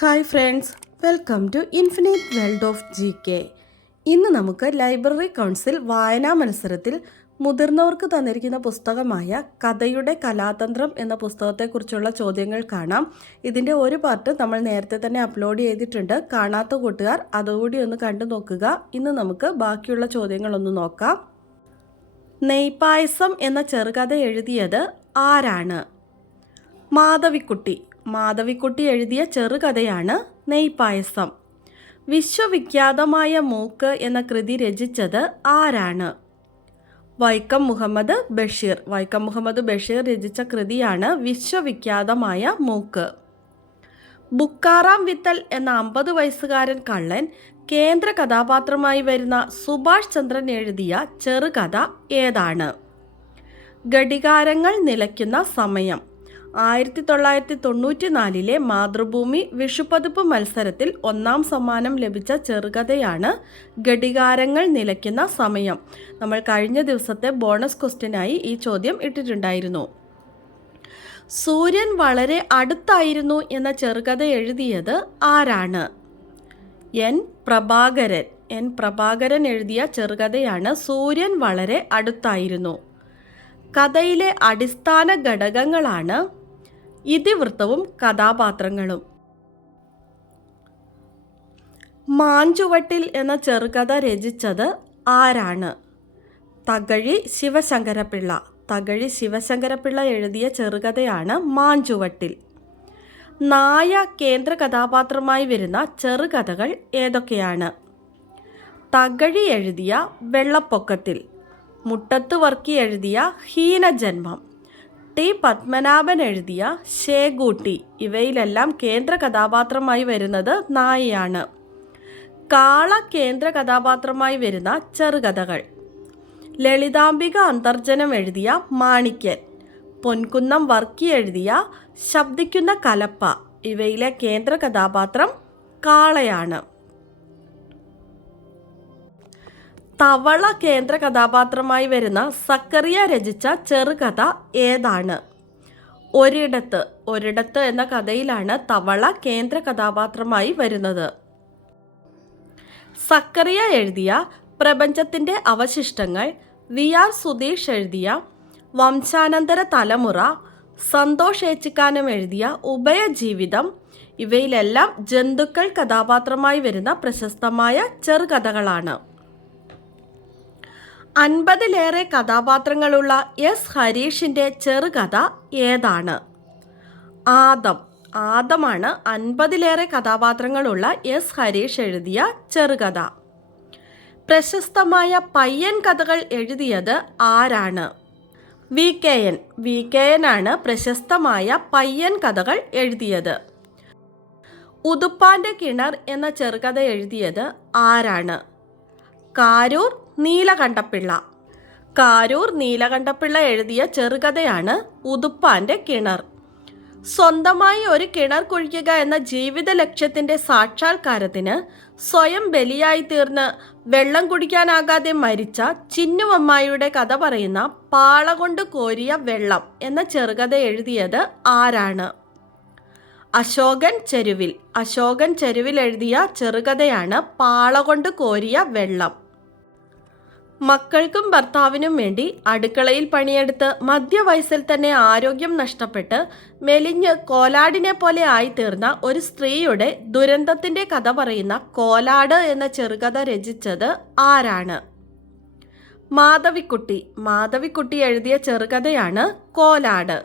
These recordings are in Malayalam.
Hi friends welcome to infinite world of G K. ഇന്ന് നമുക്ക് ലൈബ്രറി കൗൺസിൽ വായനാ മത്സരത്തിൽ മുതിർന്നവർക്ക് തന്നിരിക്കുന്ന പുസ്തകമായ കഥയുടെ കലാതന്ത്രം എന്ന പുസ്തകത്തെക്കുറിച്ചുള്ള ചോദ്യങ്ങൾ കാണാം. ഇതിന്റെ ഒരു പാർട്ട് നമ്മൾ നേരത്തെ തന്നെ അപ്ലോഡ് ചെയ്തിട്ടുണ്ട്. കാണാത്ത കൂട്ടുകാർ അതുകൂടി ഒന്ന് കണ്ടു നോക്കുക. ഇന്ന് നമുക്ക് ബാക്കിയുള്ള ചോദ്യങ്ങളൊന്ന് നോക്കാം. നെയ്പായസം എന്ന ചെറുകഥ എഴുതിയത് ആരാണ്? മാധവിക്കുട്ടി. മാധവിക്കുട്ടി എഴുതിയ ചെറുകഥയാണ് നെയ്പായസം. വിശ്വവിഖ്യാതമായ മൂക്ക് എന്ന കൃതി രചിച്ചത് ആരാണ്? വൈക്കം മുഹമ്മദ് ബഷീർ. വൈക്കം മുഹമ്മദ് ബഷീർ രചിച്ച കൃതിയാണ് വിശ്വവിഖ്യാതമായ മൂക്ക്. ബുക്കാറാം വിത്തൽ എന്ന അമ്പത് വയസ്സുകാരൻ കള്ളൻ കേന്ദ്ര കഥാപാത്രമായി വരുന്ന സുഭാഷ് ചന്ദ്രൻ എഴുതിയ ചെറുകഥ ഏതാണ്? ഘടികാരങ്ങൾ നിലയ്ക്കുന്ന സമയം. ആയിരത്തി തൊള്ളായിരത്തി തൊണ്ണൂറ്റി നാലിലെ മാതൃഭൂമി വിഷുപതിപ്പ് മത്സരത്തിൽ ഒന്നാം സമ്മാനം ലഭിച്ച ചെറുകഥയാണ് ഘടികാരങ്ങൾ നിലയ്ക്കുന്ന സമയം. നമ്മൾ കഴിഞ്ഞ ദിവസത്തെ ബോണസ് ക്വസ്റ്റ്യനായി ഈ ചോദ്യം ഇട്ടിട്ടുണ്ടായിരുന്നു. സൂര്യൻ വളരെ അടുത്തായിരുന്നു എന്ന ചെറുകഥ എഴുതിയത് ആരാണ്? എൻ. പ്രഭാകരൻ. എൻ. പ്രഭാകരൻ എഴുതിയ ചെറുകഥയാണ് സൂര്യൻ വളരെ അടുത്തായിരുന്നു. കഥയിലെ അടിസ്ഥാന ഘടകങ്ങളാണ് ഇതിവൃത്തവും കഥാപാത്രങ്ങളും. മാഞ്ചുവട്ടിൽ എന്ന ചെറുകഥ രചിച്ചത് ആരാണ്? തകഴി ശിവശങ്കരപിള്ള തകഴി ശിവശങ്കരപിള്ള എഴുതിയ ചെറുകഥയാണ് മാഞ്ചുവട്ടിൽ. നായ കേന്ദ്ര കഥാപാത്രമായി വരുന്ന ചെറുകഥകൾ ഏതൊക്കെയാണ്? തകഴി എഴുതിയ വെള്ളപ്പൊക്കത്തിൽ. മുട്ടത്ത് വർക്കി എഴുതിയ ഹീനജന്മം. ടി പത്മനാഭൻ എഴുതിയ ശേഗൂട്ടി ഇവയിലെല്ലാം കേന്ദ്ര കഥാപാത്രമായി വരുന്നത് നായയാണ്. കാള കേന്ദ്ര കഥാപാത്രമായി വരുന്ന ചെറുകഥകൾ. ലളിതാംബിക അന്തർജനം എഴുതിയ മാണിക്യൻ. പൊൻകുന്നം വർക്കി എഴുതിയ ശബ്ദിക്കുന്ന കലപ്പ. ഇവയിലെ കേന്ദ്ര കഥാപാത്രം കാളയാണ്. തവള കേന്ദ്ര കഥാപാത്രമായി വരുന്ന സക്കറിയ രചിച്ച ചെറുകഥ ഏതാണ്? ഒരിടത്ത് ഒരിടത്ത് എന്ന കഥയിലാണ് തവള കേന്ദ്ര കഥാപാത്രമായി വരുന്നത്. സക്കറിയ എഴുതിയ പ്രപഞ്ചത്തിന്റെ അവശിഷ്ടങ്ങൾ വി ആർ സുധീഷ് എഴുതിയ വംശാനന്തര തലമുറ സന്തോഷ് ഏച്ചിക്കാനം എഴുതിയ ഉഭയജീവിതം ഇവയിലെല്ലാം ജന്തുക്കൾ കഥാപാത്രമായി വരുന്ന പ്രശസ്തമായ ചെറുകഥകളാണ്. അൻപതിലേറെ കഥാപാത്രങ്ങളുള്ള എസ് ഹരീഷിന്റെ ചെറുകഥ ഏതാണ്? ആദം. ആദമാണ് അൻപതിലേറെ കഥാപാത്രങ്ങളുള്ള എസ് ഹരീഷ് എഴുതിയ ചെറുകഥ. പ്രശസ്തമായ പയ്യൻ കഥകൾ എഴുതിയത് ആരാണ്? V. K. N. V. K. N. ആണ് പ്രശസ്തമായ പയ്യൻ കഥകൾ എഴുതിയത്. ഉതുപ്പാന്റെ കിണർ എന്ന ചെറുകഥ എഴുതിയത് ആരാണ്? കാരൂർ നീലകണ്ഠപിള്ള കാരൂർ നീലകണ്ഠപ്പിള്ള എഴുതിയ ചെറുകഥയാണ് ഉതുപ്പാന്റെ കിണർ. സ്വന്തമായി ഒരു കിണർ കുഴിക്കുക എന്ന ജീവിത ലക്ഷ്യത്തിന്റെ സാക്ഷാത്കാരത്തിന് സ്വയം ബലിയായി തീർന്ന് വെള്ളം കുടിക്കാനാകാതെ മരിച്ച ചിന്നുവമ്മായിയുടെ കഥ പറയുന്ന പാള കൊണ്ട് കോരിയ വെള്ളം എന്ന ചെറുകഥ എഴുതിയത് ആരാണ്? അശോകൻ ചെരുവിൽ. അശോകൻ ചെരുവിൽ എഴുതിയ ചെറുകഥയാണ് പാള കൊണ്ട് കോരിയ വെള്ളം. മക്കൾക്കും ഭർത്താവിനും വേണ്ടി അടുക്കളയിൽ പണിയെടുത്ത് മധ്യവയസ്സിൽ തന്നെ ആരോഗ്യം നഷ്ടപ്പെട്ട് മെലിഞ്ഞ് കോലാടിനെ പോലെ ആയിത്തീർന്ന ഒരു സ്ത്രീയുടെ ദുരന്തത്തിന്റെ കഥ പറയുന്ന കോലാട് എന്ന ചെറുകഥ രചിച്ചത് ആരാണ്? മാധവിക്കുട്ടി. മാധവിക്കുട്ടി എഴുതിയ ചെറുകഥയാണ് കോലാട്.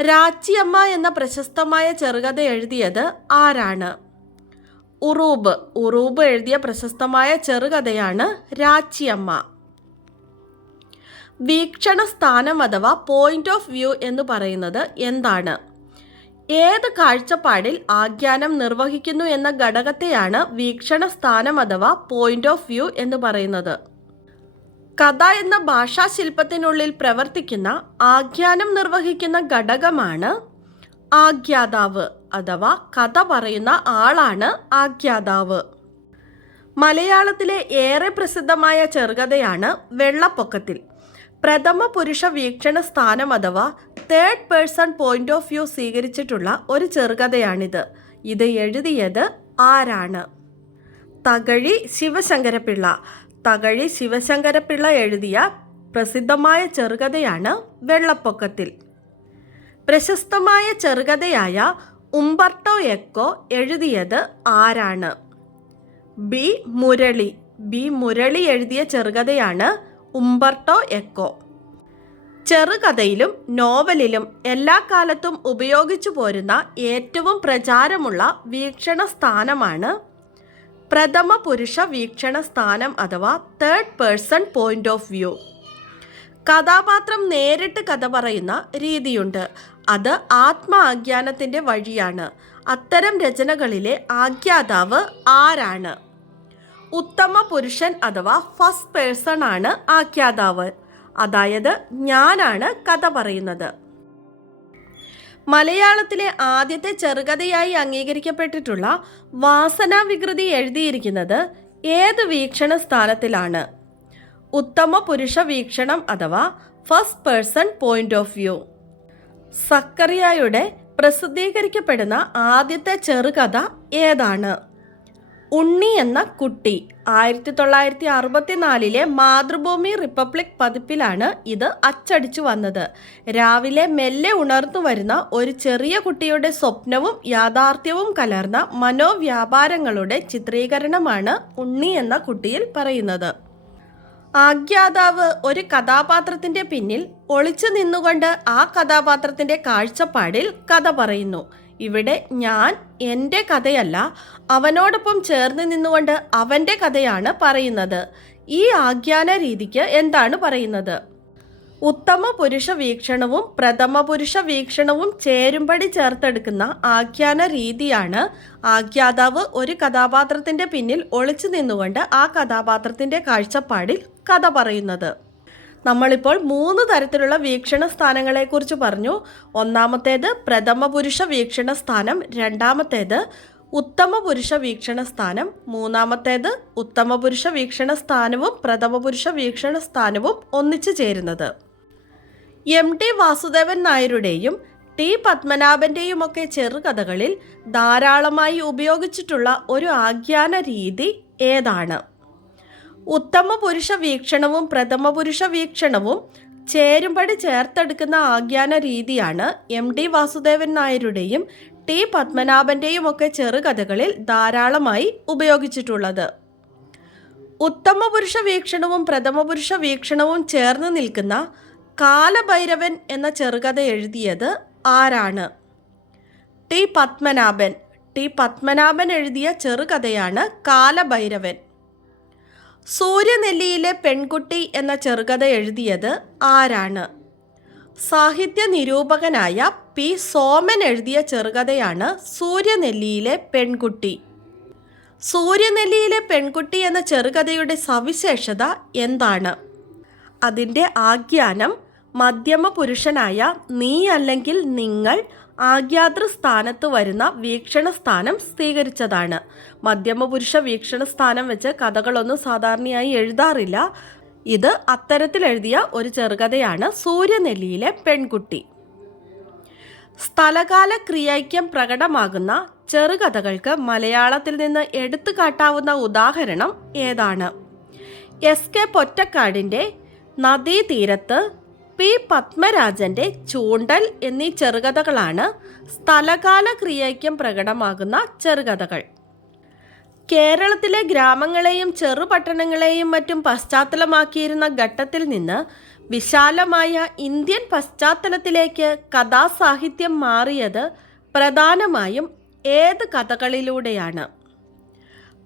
രാച്ചിയമ്മ എന്ന പ്രശസ്തമായ ചെറുകഥ എഴുതിയത് ആരാണ്? ഉറൂബ്. ഉറൂബ് എഴുതിയ പ്രശസ്തമായ ചെറുകഥയാണ് രാച്ചിയമ്മ. വീക്ഷണ സ്ഥാനം അഥവാ പോയിന്റ് ഓഫ് വ്യൂ എന്ന് പറയുന്നത് എന്താണ്? ഏത് കാഴ്ചപ്പാടിൽ ആഖ്യാനം നിർവഹിക്കുന്നു എന്ന ഘടകത്തെയാണ് വീക്ഷണ സ്ഥാനം അഥവാ പോയിന്റ് ഓഫ് വ്യൂ എന്ന് പറയുന്നത്. കഥ എന്ന ഭാഷാശില്പത്തിനുള്ളിൽ പ്രവർത്തിക്കുന്ന ആഖ്യാനം നിർവഹിക്കുന്ന ഘടകമാണ് ആഖ്യാതാവ്. അഥവാ കഥ പറയുന്ന ആളാണ് ആഖ്യാതാവ്. മലയാളത്തിലെ ഏറെ പ്രസിദ്ധമായ ചെറുകഥയാണ് വെള്ളപ്പൊക്കത്തിൽ. പ്രഥമ പുരുഷ വീക്ഷണ സ്ഥാനം അഥവാ third person point of view സ്വീകരിച്ചിട്ടുള്ള ഒരു ചെറുകഥയാണിത്. ഇത് എഴുതിയത് ആരാണ്? തകഴി ശിവശങ്കരപിള്ള തകഴി ശിവശങ്കരപിള്ള എഴുതിയ പ്രസിദ്ധമായ ചെറുകഥയാണ് വെള്ളപ്പൊക്കത്തിൽ. പ്രശസ്തമായ ചെറുകഥയായ ഉംബർട്ടോ എക്കോ എഴുതിയത് ആരാണ്? ബി മുരളി. ബി മുരളി എഴുതിയ ചെറുകഥയാണ് ഉംബർട്ടോ എക്കോ. ചെറുകഥയിലും നോവലിലും എല്ലാ കാലത്തും ഉപയോഗിച്ചു പോരുന്ന ഏറ്റവും പ്രചാരമുള്ള വീക്ഷണ സ്ഥാനമാണ് പ്രഥമ പുരുഷ വീക്ഷണ സ്ഥാനം അഥവാ third person point of view കഥാപാത്രം നേരിട്ട് കഥ പറയുന്ന രീതിയുണ്ട്. അത് ആത്മ ആഖ്യാനത്തിന്റെ വഴിയാണ്. അത്തരം രചനകളിലെ ആഖ്യാതാവ് ആരാണ്? ഉത്തമ പുരുഷൻ അഥവാ ഫസ്റ്റ് പേഴ്സൺ ആണ് ആഖ്യാതാവ്. അതായത് ഞാനാണ് കഥ പറയുന്നത്. മലയാളത്തിലെ ആദ്യത്തെ ചെറുകഥയായി അംഗീകരിക്കപ്പെട്ടിട്ടുള്ള വാസനാ വികൃതി എഴുതിയിരിക്കുന്നത് ഏത് വീക്ഷണ സ്ഥാനത്തിലാണ്? ഉത്തമ പുരുഷ വീക്ഷണം അഥവാ first person point of view സക്കറിയായുടെ പ്രസിദ്ധീകരിക്കപ്പെടുന്ന ആദ്യത്തെ ചെറുകഥ ഏതാണ്? ഉണ്ണി എന്ന കുട്ടി. ആയിരത്തി തൊള്ളായിരത്തി അറുപത്തിനാലിലെ മാതൃഭൂമി റിപ്പബ്ലിക് പതിപ്പിലാണ് ഇത് അച്ചടിച്ചു വന്നത്. രാവിലെ മെല്ലെ ഉണർന്നു വരുന്ന ഒരു ചെറിയ കുട്ടിയുടെ സ്വപ്നവും യാഥാർത്ഥ്യവും കലർന്ന മനോവ്യാപാരങ്ങളുടെ ചിത്രീകരണമാണ് ഉണ്ണി എന്ന കുട്ടിയിൽ പറയുന്നത്. ആഖ്യാതാവ് ഒരു കഥാപാത്രത്തിന്റെ പിന്നിൽ ഒളിച്ചു നിന്നുകൊണ്ട് ആ കഥാപാത്രത്തിന്റെ കാഴ്ചപ്പാടിൽ കഥ പറയുന്നു. ഇവിടെ ഞാൻ എന്റെ കഥയല്ല അവനോടൊപ്പം ചേർന്ന് നിന്നുകൊണ്ട് അവന്റെ കഥയാണ് പറയുന്നത്. ഈ ആഖ്യാന രീതിക്ക് എന്താണ് പറയുന്നത്? ഉത്തമ പുരുഷ വീക്ഷണവും പ്രഥമ പുരുഷ വീക്ഷണവും ചേരുംപടി ചേർത്തെടുക്കുന്ന ആഖ്യാന രീതിയാണ് ആഖ്യാതാവ് ഒരു കഥാപാത്രത്തിന്റെ പിന്നിൽ ഒളിച്ചു നിന്നുകൊണ്ട് ആ കഥാപാത്രത്തിന്റെ കാഴ്ചപ്പാടിൽ കഥ പറയുന്നത്. നമ്മളിപ്പോൾ മൂന്ന് തരത്തിലുള്ള വീക്ഷണ സ്ഥാനങ്ങളെക്കുറിച്ച് പറഞ്ഞു. ഒന്നാമത്തേത് പ്രഥമ പുരുഷ വീക്ഷണ സ്ഥാനം രണ്ടാമത്തേത് ഉത്തമ പുരുഷ വീക്ഷണ സ്ഥാനം മൂന്നാമത്തേത് ഉത്തമ പുരുഷ വീക്ഷണ സ്ഥാനവും പ്രഥമ പുരുഷ വീക്ഷണ സ്ഥാനവും ഒന്നിച്ചു ചേരുന്നത്. എം ടി വാസുദേവൻ നായരുടെയും ടി പത്മനാഭന്റെയുമൊക്കെ ചെറുകഥകളിൽ ധാരാളമായി ഉപയോഗിച്ചിട്ടുള്ള ഒരു ആഖ്യാന രീതി ഏതാണ്? ഉത്തമ പുരുഷ വീക്ഷണവും പ്രഥമ പുരുഷ വീക്ഷണവും ചേരുംപടി ചേർത്തെടുക്കുന്ന ആഖ്യാന രീതിയാണ് എം ഡി വാസുദേവൻ നായരുടെയും ടി പത്മനാഭന്റെയും ഒക്കെ ചെറുകഥകളിൽ ധാരാളമായി ഉപയോഗിച്ചിട്ടുള്ളത്. ഉത്തമ പുരുഷ വീക്ഷണവും പ്രഥമ പുരുഷ വീക്ഷണവും ചേർന്ന് നിൽക്കുന്ന കാലഭൈരവൻ എന്ന ചെറുകഥ എഴുതിയത് ആരാണ്? ടി പത്മനാഭൻ. ടി പത്മനാഭൻ എഴുതിയ ചെറുകഥയാണ് കാലഭൈരവൻ. സൂര്യനെല്ലിയിലെ പെൺകുട്ടി എന്ന ചെറുകഥ എഴുതിയത് ആരാണ്? സാഹിത്യ നിരൂപകനായ പി. സോമൻ എഴുതിയ ചെറുകഥയാണ് സൂര്യനെല്ലിയിലെ പെൺകുട്ടി. സൂര്യനെല്ലിയിലെ പെൺകുട്ടി എന്ന ചെറുകഥയുടെ സവിശേഷത എന്താണ്? അതിന്റെ ആഖ്യാനം മധ്യമ പുരുഷനായ നീ അല്ലെങ്കിൽ നിങ്ങൾ ആഖ്യാതൃ സ്ഥാനത്ത് വരുന്ന വീക്ഷണ സ്ഥാനം സ്വീകരിച്ചതാണ്. മധ്യമ പുരുഷ വീക്ഷണ സ്ഥാനം വെച്ച് കഥകളൊന്നും സാധാരണയായി എഴുതാറില്ല. ഇത് അത്തരത്തിൽ എഴുതിയ ഒരു ചെറുകഥയാണ് സൂര്യനെല്ലിയിലെ പെൺകുട്ടി. സ്ഥലകാല ക്രിയൈക്യം പ്രകടമാകുന്ന ചെറുകഥകൾക്ക് മലയാളത്തിൽ നിന്ന് എടുത്തു കാട്ടാവുന്ന ഉദാഹരണം ഏതാണ്? എസ് കെ പൊറ്റക്കാടിന്റെ നദീതീരത്ത് പി പത്മരാജന്റെ ചൂണ്ടൽ എന്നീ ചെറുകഥകളാണ് സ്ഥലകാല ക്രിയയ്ക്കും പ്രകടമാകുന്ന ചെറുകഥകൾ. കേരളത്തിലെ ഗ്രാമങ്ങളെയും ചെറുപട്ടണങ്ങളെയും മറ്റും പശ്ചാത്തലമാക്കിയിരുന്ന ഘട്ടത്തിൽ നിന്ന് വിശാലമായ ഇന്ത്യൻ പശ്ചാത്തലത്തിലേക്ക് കഥാസാഹിത്യം മാറിയത് പ്രധാനമായും ഏത് കഥകളിലൂടെയാണ്?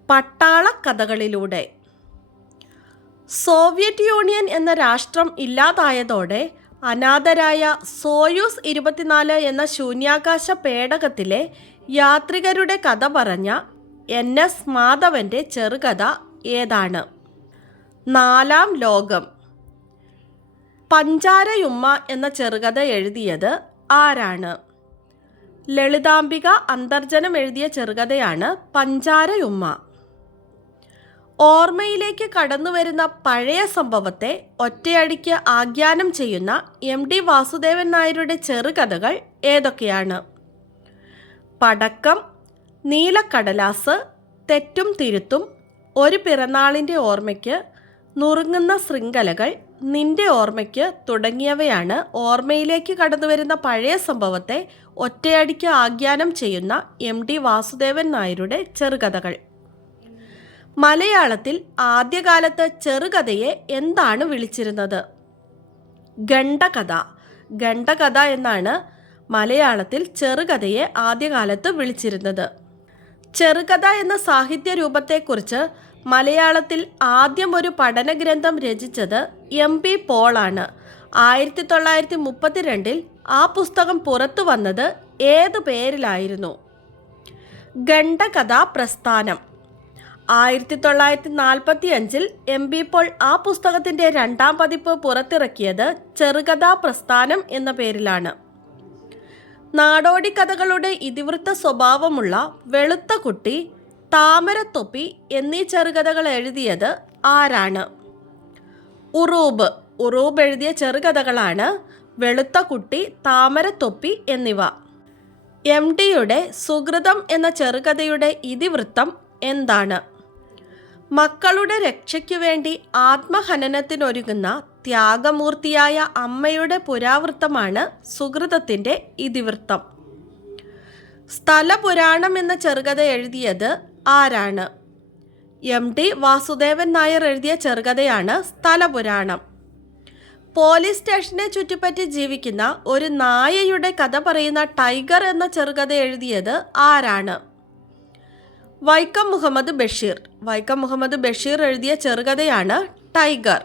പട്ടാള കഥകളിലൂടെ സോവിയറ്റ് യൂണിയൻ എന്ന രാഷ്ട്രം ഇല്ലാതായതോടെ അനാഥരായ സോയൂസ് ഇരുപത്തിനാല് എന്ന ശൂന്യാകാശ പേടകത്തിലെ യാത്രികരുടെ കഥ പറഞ്ഞ എൻ എസ് മാധവന്റെ ചെറുകഥ ഏതാണ്? നാലാം ലോകം. പഞ്ചാരയുമ്മ എന്ന ചെറുകഥ എഴുതിയത് ആരാണ്? ലളിതാംബിക അന്തർജനം എഴുതിയ ചെറുകഥയാണ് പഞ്ചാരയുമ്മ. ഓർമ്മയിലേക്ക് കടന്നു വരുന്ന പഴയ സംഭവത്തെ ഒറ്റയടിക്ക് ആഖ്യാനം ചെയ്യുന്ന എം ഡി വാസുദേവൻ നായരുടെ ചെറുകഥകൾ ഏതൊക്കെയാണ്? പടക്കം നീലക്കടലാസ് തെറ്റും തിരുത്തും ഒരു പിറന്നാളിന്റെ ഓർമ്മയ്ക്ക് നുറുങ്ങുന്ന ശൃംഖലകൾ നിന്റെ ഓർമ്മയ്ക്ക് തുടങ്ങിയവയാണ് ഓർമ്മയിലേക്ക് കടന്നു വരുന്ന പഴയ സംഭവത്തെ ഒറ്റയടിക്ക് ആഖ്യാനം ചെയ്യുന്ന എം ഡി വാസുദേവൻ നായരുടെ ചെറുകഥകൾ. മലയാളത്തിൽ ആദ്യകാലത്ത് ചെറുകഥയെ എന്താണ് വിളിച്ചിരുന്നത്? ഖണ്ഡകഥ. ഖണ്ഡകഥ എന്നാണ് മലയാളത്തിൽ ചെറുകഥയെ ആദ്യകാലത്ത് വിളിച്ചിരുന്നത്. ചെറുകഥ എന്ന സാഹിത്യ രൂപത്തെക്കുറിച്ച് മലയാളത്തിൽ ആദ്യം ഒരു പഠനഗ്രന്ഥം രചിച്ചത് എം പി പോളാണ്. ആയിരത്തി തൊള്ളായിരത്തി മുപ്പത്തിരണ്ടിൽ ആ പുസ്തകം പുറത്തു വന്നത് ഏതു പേരിലായിരുന്നു? ഖണ്ഡകഥാ പ്രസ്ഥാനം ആയിരത്തി തൊള്ളായിരത്തി നാൽപ്പത്തി അഞ്ചിൽ എം ബി പോൾ ആ പുസ്തകത്തിന്റെ രണ്ടാം പതിപ്പ് പുറത്തിറക്കിയത് ചെറുകഥാ പ്രസ്ഥാനം എന്ന പേരിലാണ്. നാടോടി കഥകളുടെ ഇതിവൃത്ത സ്വഭാവമുള്ള വെളുത്ത കുട്ടി താമരത്തൊപ്പി എന്നീ ചെറുകഥകൾ എഴുതിയത് ആരാണ്? ഉറൂബ്. ഉറൂബ് എഴുതിയ ചെറുകഥകളാണ് വെളുത്ത കുട്ടി താമരത്തൊപ്പി എന്നിവ. എം ഡിയുടെ സുഹൃതം എന്ന ചെറുകഥയുടെ ഇതിവൃത്തം എന്താണ്? മക്കളുടെ രക്ഷയ്ക്കു വേണ്ടി ആത്മഹനനത്തിനൊരുങ്ങുന്ന ത്യാഗമൂർത്തിയായ അമ്മയുടെ പുരാവൃത്തമാണ് സുഹൃതത്തിന്റെ ഇതിവൃത്തം. സ്ഥലപുരാണം എന്ന ചെറുകഥ എഴുതിയത് ആരാണ്? എം. ടി. വാസുദേവൻ നായർ എഴുതിയ ചെറുകഥയാണ് സ്ഥലപുരാണം. പോലീസ് സ്റ്റേഷനെ ചുറ്റിപ്പറ്റി ജീവിക്കുന്ന ഒരു നായയുടെ കഥ പറയുന്ന ടൈഗർ എന്ന ചെറുകഥ എഴുതിയത് ആരാണ്? വൈക്കം മുഹമ്മദ് ബഷീർ. വൈക്കം മുഹമ്മദ് ബഷീർ എഴുതിയ ചെറുകഥയാണ് ടൈഗർ.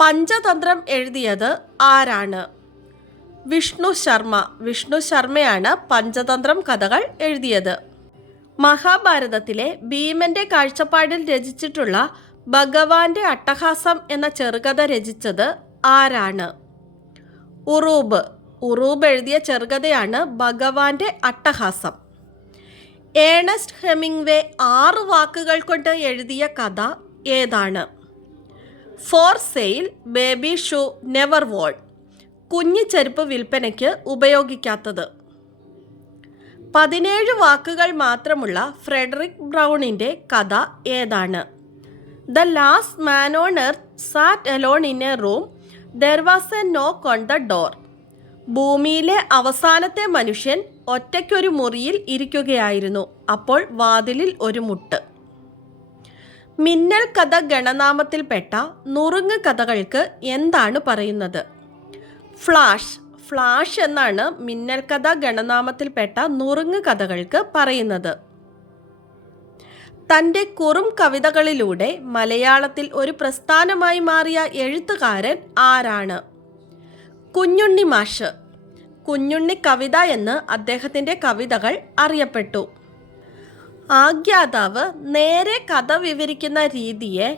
പഞ്ചതന്ത്രം എഴുതിയത് ആരാണ്? വിഷ്ണു ശർമ്മ. വിഷ്ണു ശർമ്മയാണ് പഞ്ചതന്ത്രം കഥകൾ എഴുതിയത്. മഹാഭാരതത്തിലെ ഭീമന്റെ കാഴ്ചപ്പാടിൽ രചിച്ചിട്ടുള്ള ഭഗവാന്റെ അട്ടഹാസം എന്ന ചെറുകഥ രചിച്ചത് ആരാണ്? ഉറൂബ്. ഉറൂബ് എഴുതിയ ചെറുകഥയാണ് ഭഗവാന്റെ അട്ടഹാസം. ഏണസ്റ്റ് ഹെമിംഗ്വേ ആറ് വാക്കുകൾ കൊണ്ട് എഴുതിയ കഥ ഏതാണ്? For sale baby shoe never worn. കുഞ്ഞു ചെരുപ്പ് വിൽപ്പനയ്ക്ക് ഉപയോഗിക്കാത്തത്. പതിനേഴ് വാക്കുകൾ മാത്രമുള്ള ഫ്രെഡറിക് ബ്രൗണിന്റെ കഥ ഏതാണ്? The last man on earth sat alone in a room. There was a knock on the door. ഭൂമിയിലെ അവസാനത്തെ മനുഷ്യൻ ഒറ്റയ്ക്കൊരു മുറിയിൽ ഇരിക്കുകയായിരുന്നു. അപ്പോൾ വാതിലിൽ ഒരു മുട്ട്. മിന്നൽ കഥ ഗണനാമത്തിൽപ്പെട്ട നുറുങ്ങ് കഥകൾക്ക് എന്താണ് പറയുന്നത്? ഫ്ലാഷ് ഫ്ലാഷ് എന്നാണ് മിന്നൽ കഥ ഗണനാമത്തിൽപ്പെട്ട നുറുങ്ങ് കഥകൾക്ക് പറയുന്നത്. തന്റെ കുറും കവിതകളിലൂടെ മലയാളത്തിൽ ഒരു പ്രസ്ഥാനമായി മാറിയ എഴുത്തുകാരൻ ആരാണ്? കുഞ്ഞുണ്ണി മാഷ്. കുഞ്ഞുണ്ണി കവിത എന്ന് അദ്ദേഹത്തിന്റെ കവിതകൾ അറിയപ്പെട്ടു. ആഖ്യാതാവ് നേരെ കഥ വിവരിക്കുന്ന രീതിയെ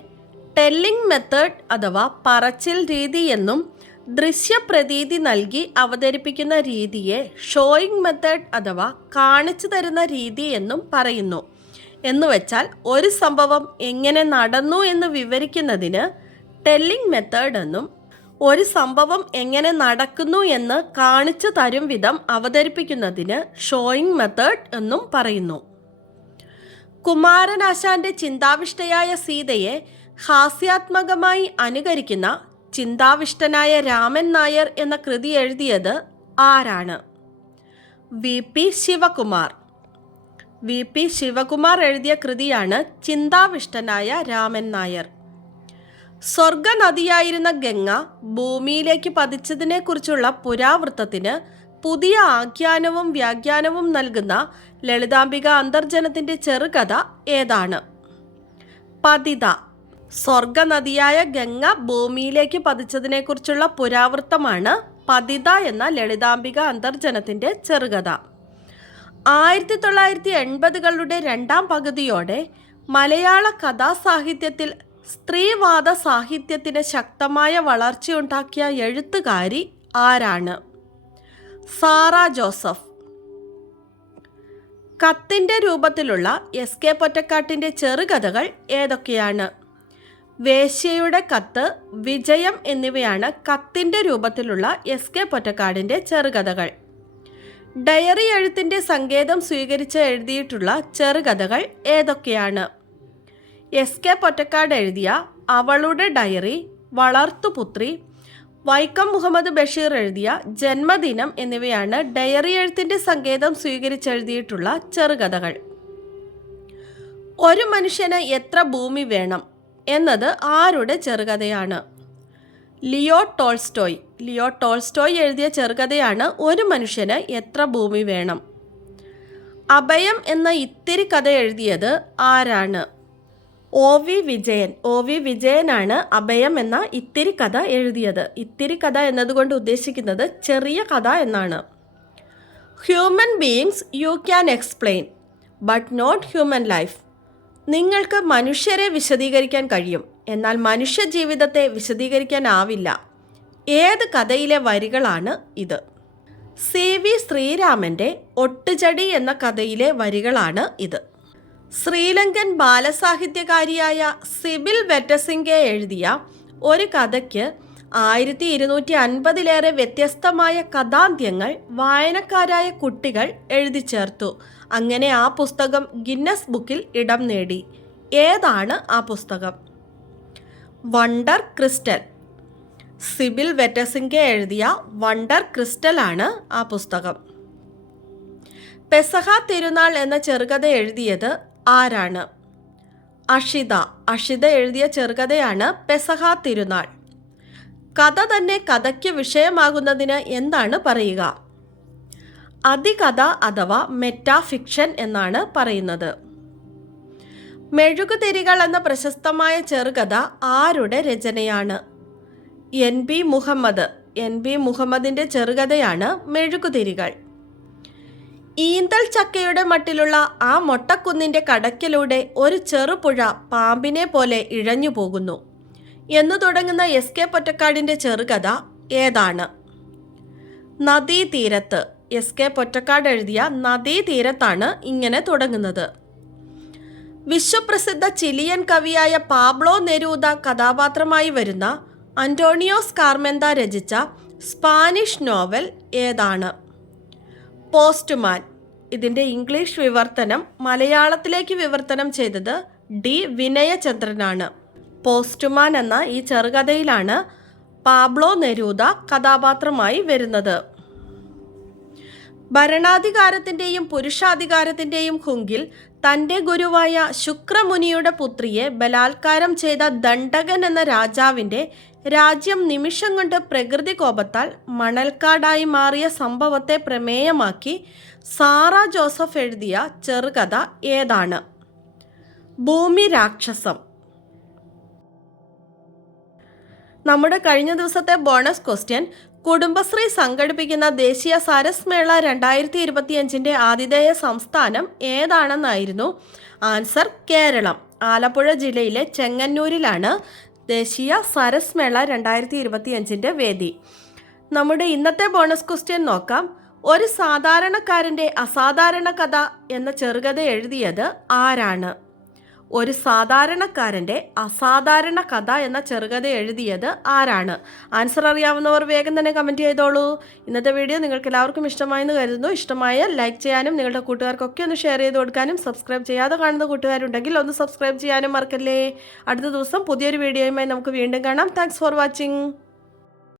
ടെല്ലിംഗ് മെത്തേഡ് അഥവാ പറച്ചിൽ രീതി എന്നും ദൃശ്യപ്രതീതി നൽകി അവതരിപ്പിക്കുന്ന രീതിയെ ഷോയിങ് മെത്തേഡ് അഥവാ കാണിച്ചു തരുന്ന രീതി എന്നും പറയുന്നു. എന്നുവെച്ചാൽ ഒരു സംഭവം എങ്ങനെ നടന്നു എന്ന് വിവരിക്കുന്നതിന് ടെല്ലിംഗ് മെത്തേഡ് എന്നും ഒരു സംഭവം എങ്ങനെ നടക്കുന്നു എന്ന് കാണിച്ചു തരും വിധം അവതരിപ്പിക്കുന്നതിന് ഷോയിങ് മെത്തേഡ് എന്നും പറയുന്നു. കുമാരനാശാന്റെ ചിന്താവിഷ്ടയായ സീതയെ ഹാസ്യാത്മകമായി അനുകരിക്കുന്ന ചിന്താവിഷ്ടനായ രാമൻ നായർ എന്ന കൃതി എഴുതിയത് ആരാണ്? V P Sivakumar. V P Sivakumar എഴുതിയ കൃതിയാണ് ചിന്താവിഷ്ടനായ രാമൻ നായർ. സ്വർഗനദിയായിരുന്ന ഗംഗ ഭൂമിയിലേക്ക് പതിച്ചതിനെക്കുറിച്ചുള്ള പുരാവൃത്തത്തിന് പുതിയ ആഖ്യാനവും വ്യാഖ്യാനവും നൽകുന്ന ലളിതാംബിക അന്തർജനത്തിന്റെ ചെറുകഥ ഏതാണ്? പതിത. സ്വർഗനദിയായ ഗംഗ ഭൂമിയിലേക്ക് പതിച്ചതിനെക്കുറിച്ചുള്ള പുരാവൃത്തമാണ് പതിത എന്ന ലളിതാംബിക അന്തർജനത്തിന്റെ ചെറുകഥ. ആയിരത്തി തൊള്ളായിരത്തി എൺപതുകളുടെ രണ്ടാം പകുതിയോടെ മലയാള കഥാസാഹിത്യത്തിൽ സ്ത്രീവാദ സാഹിത്യത്തിന് ശക്തമായ വളർച്ചയുണ്ടാക്കിയ എഴുത്തുകാരി ആരാണ്? സാറ ജോസഫ്. കത്തിന്റെ രൂപത്തിലുള്ള എസ് കെ പൊറ്റക്കാട്ടിന്റെ ചെറുകഥകൾ ഏതൊക്കെയാണ്? വേശ്യയുടെ കത്ത് വിജയം എന്നിവയാണ് കത്തിന്റെ രൂപത്തിലുള്ള എസ് കെ പൊറ്റക്കാടിന്റെ ചെറുകഥകൾ. ഡയറി എഴുത്തിന്റെ സങ്കേതം സ്വീകരിച്ച് എഴുതിയിട്ടുള്ള ചെറുകഥകൾ ഏതൊക്കെയാണ്? എസ് കെ പൊറ്റക്കാട് എഴുതിയ അവളുടെ ഡയറി വളർത്തുപുത്രി വൈക്കം മുഹമ്മദ് ബഷീർ എഴുതിയ ജന്മദിനം എന്നിവയാണ് ഡയറി എഴുത്തിന്റെ സങ്കേതം സ്വീകരിച്ചെഴുതിയിട്ടുള്ള ചെറുകഥകൾ. ഒരു മനുഷ്യന് എത്ര ഭൂമി വേണം എന്നത് ആരുടെ ചെറുകഥയാണ്? Leo Tolstoy. ലിയോ ടോൾസ്റ്റോയ് എഴുതിയ ചെറുകഥയാണ് ഒരു മനുഷ്യന് എത്ര ഭൂമി വേണം? അഭയം എന്ന ഇത്തിരി കഥ എഴുതിയത് ആരാണ്? O V Vijayan. O V വിജയനാണ് അഭയം എന്ന ഇത്തിരി കഥ എഴുതിയത്. ഇത്തിരി കഥ എന്നതുകൊണ്ട് ഉദ്ദേശിക്കുന്നത് ചെറിയ കഥ എന്നാണ്. Human beings you can explain but not human life നിങ്ങൾക്ക് മനുഷ്യരെ വിശദീകരിക്കാൻ കഴിയും. എന്നാൽ മനുഷ്യ ജീവിതത്തെ വിശദീകരിക്കാനാവില്ല ഏത് കഥയിലെ വരികളാണ് ഇത്? സി വി ശ്രീരാമന്റെ ഒട്ടുചടി എന്ന കഥയിലെ വരികളാണ് ഇത്. ശ്രീലങ്കൻ ബാലസാഹിത്യകാരിയായ സിബിൽ വെറ്റസിംഗെ എഴുതിയ ഒരു കഥയ്ക്ക് ആയിരത്തി ഇരുന്നൂറ്റി അൻപതിലേറെ വ്യത്യസ്തമായ കഥാന്ത്യങ്ങൾ വായനക്കാരായ കുട്ടികൾ എഴുതി ചേർത്തു. അങ്ങനെ ആ പുസ്തകം ഗിന്നസ് ബുക്കിൽ ഇടം നേടി. ഏതാണ് ആ പുസ്തകം? Wonder crystal. സിബിൽ വെറ്റസിംഗെ എഴുതിയ വണ്ടർ ക്രിസ്റ്റൽ ആണ് ആ പുസ്തകം. പെസഹ തിരുനാൾ എന്ന ചെറുകഥ എഴുതിയത് ആരാണ്? അഷിത. അഷിത എഴുതിയ ചെറുകഥയാണ് പെസഹ തിരുനാൾ. കഥ തന്നെ കഥയ്ക്ക് വിഷയമാകുന്നതിന് എന്താണ് പറയുക? അതികഥ അഥവാ മെറ്റാഫിക്ഷൻ എന്നാണ് പറയുന്നത്. മെഴുകുതിരികൾ എന്ന പ്രശസ്തമായ ചെറുകഥ ആരുടെ രചനയാണ്? N B Muhammad. N B മുഹമ്മദിന്റെ ചെറുകഥയാണ് മെഴുകുതിരികൾ. ഈന്തൽ ചക്കയുടെ മട്ടിലുള്ള ആ മൊട്ടക്കുന്നിന്റെ കടക്കിലൂടെ ഒരു ചെറുപുഴ പാമ്പിനെ പോലെ ഇഴഞ്ഞു പോകുന്നു. എന്നു തുടങ്ങുന്ന എസ് കെ പൊറ്റക്കാടിന്റെ ചെറുകഥ ഏതാണ്? നദീതീരത്ത്. എസ് കെ പൊറ്റക്കാട് എഴുതിയ നദീതീരത്താണ് ഇങ്ങനെ തുടങ്ങുന്നത്. വിശ്വപ്രസിദ്ധ ചിലിയൻ കവിയായ പാബ്ലോ നെരൂദ കഥാപാത്രമായി വരുന്ന അന്റോണിയോസ് കാർമെന്ത രചിച്ച സ്പാനിഷ് നോവൽ ഏതാണ്? പോസ്റ്റ്മാൻ. ഇതിന്റെ ഇംഗ്ലീഷ് വിവർത്തനം മലയാളത്തിലേക്ക് വിവർത്തനം ചെയ്തത് ഡി വിനയചന്ദ്രനാണ്. പോസ്റ്റ്മാൻ എന്ന ഈ ചെറുകഥയിലാണ് പാബ്ലോ നെരൂദ കഥാപാത്രമായി വരുന്നത്. ഭരണാധികാരത്തിന്റെയും പുരുഷാധികാരത്തിന്റെയും ഹുങ്കിൽ തന്റെ ഗുരുവായ ശുക്രമുനിയുടെ പുത്രിയെ ബലാത്കാരം ചെയ്ത ദണ്ഡകൻ എന്ന രാജാവിന്റെ രാജ്യം നിമിഷം കൊണ്ട് പ്രകൃതി കോപത്താൽ മണൽക്കാടായി മാറിയ സംഭവത്തെ പ്രമേയമാക്കി സാറ ജോസഫ് എഴുതിയ ചെറുകഥ ഏതാണ്? ഭൂമി രാക്ഷസം. നമ്മുടെ കഴിഞ്ഞ ദിവസത്തെ ബോണസ് ക്വസ്റ്റ്യൻ കുടുംബശ്രീ സംഘടിപ്പിക്കുന്ന ദേശീയ സരസ് മേള രണ്ടായിരത്തി ഇരുപത്തിയഞ്ചിന്റെ ആതിഥേയ സംസ്ഥാനം ഏതാണെന്നായിരുന്നു? ആൻസർ കേരളം. ആലപ്പുഴ ജില്ലയിലെ ചെങ്ങന്നൂരിലാണ്. ദേശീയ സരസ് മേള രണ്ടായിരത്തി ഇരുപത്തിയഞ്ചിന്റെ വേദി. നമ്മുടെ ഇന്നത്തെ ബോണസ് ക്വസ്റ്റ്യൻ നോക്കാം. ഒരു സാധാരണക്കാരന്റെ അസാധാരണ കഥ എന്ന ചെറുകഥ എഴുതിയത് ആരാണ്? ഒരു സാധാരണക്കാരന്റെ അസാധാരണ കഥ എന്ന ചെറുകഥ എഴുതിയത് ആരാണ്? ആൻസർ അറിയാവുന്നവർ വേഗം തന്നെ കമന്റ് ചെയ്തോളൂ. ഇന്നത്തെ വീഡിയോ നിങ്ങൾക്ക് എല്ലാവർക്കും ഇഷ്ടമായെന്ന് കരുതുന്നു. ഇഷ്ടമായ ലൈക്ക് ചെയ്യാനും നിങ്ങളുടെ കൂട്ടുകാർക്കൊക്കെ ഒന്ന് ഷെയർ ചെയ്ത് കൊടുക്കാനും സബ്സ്ക്രൈബ് ചെയ്യാതെ കാണുന്ന കൂട്ടുകാരുണ്ടെങ്കിൽ ഒന്ന് സബ്സ്ക്രൈബ് ചെയ്യാനും മറക്കല്ലേ. അടുത്ത ദിവസം പുതിയൊരു വീഡിയോയുമായി നമുക്ക് വീണ്ടും കാണാം. Thanks for watching